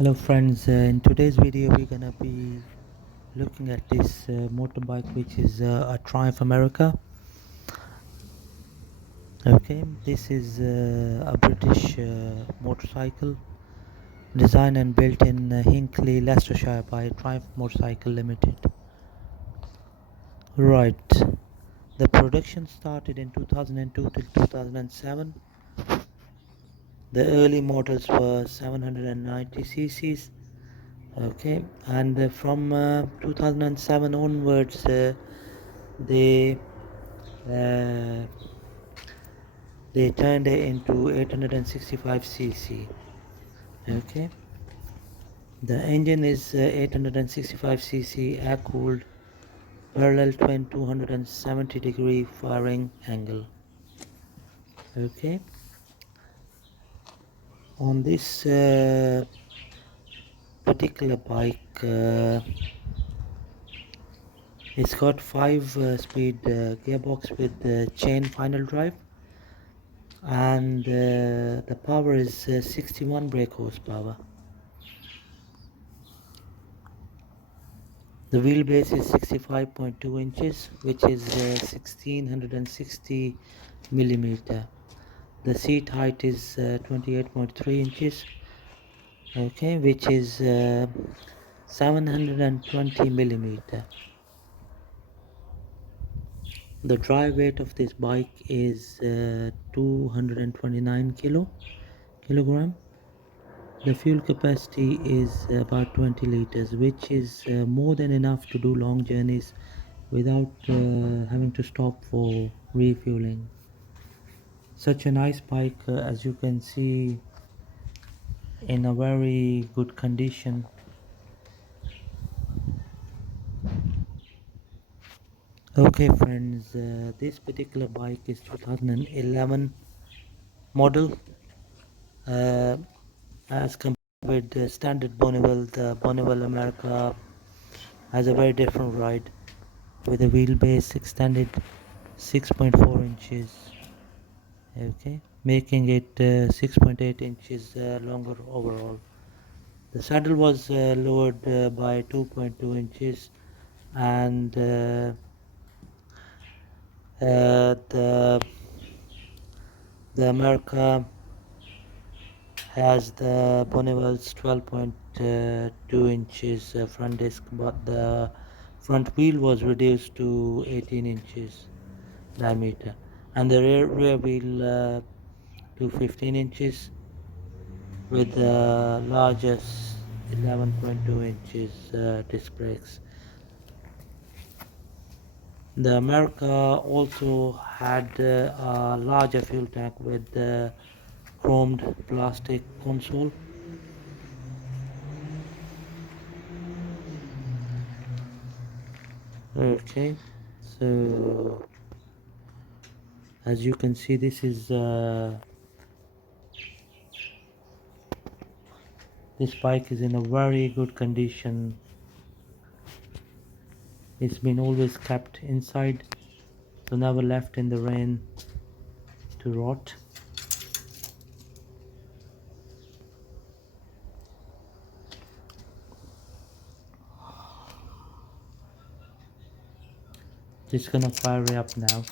Hello friends, in today's video we're gonna be looking at this motorbike, which is a Triumph America. Okay, this is a British motorcycle designed and built in Hinckley, Leicestershire by Triumph Motorcycle Limited. Right, the production started in 2002 till 2007. The early models were 790 cc's. Okay, and from 2007 onwards, they uh, they turned it into 865 cc. Okay, the engine is 865 cc air cooled parallel twin 270-degree firing angle. Okay, on this particular bike, it's got 5-speed gearbox with chain final drive, and the power is 61 brake horsepower. The wheelbase is 65.2 inches, which is 1660 millimeter. The seat height is 28.3 inches, okay, which is 720 millimeter. The dry weight of this bike is 229 kilogram. The fuel capacity is about 20 liters, which is more than enough to do long journeys without having to stop for refueling. Such a nice bike, as you can see, in a very good condition. Okay friends, this particular bike is 2011 model. uh, as compared with the standard Bonneville. The Bonneville America has a very different ride, with a wheelbase extended 6.4 inches, okay, making it 6.8 inches longer overall. The saddle was lowered by 2.2 inches, and the America has the Bonneville's 12.2 inches front disc, but the front wheel was reduced to 18 inches diameter, and the rear wheel to 15 inches, with the largest 11.2 inches disc brakes. The America also had a larger fuel tank with the chromed plastic console. Okay, so as you can see, this bike is in a very good condition. It's been always kept inside, so never left in the rain to rot. Just gonna fire it up now.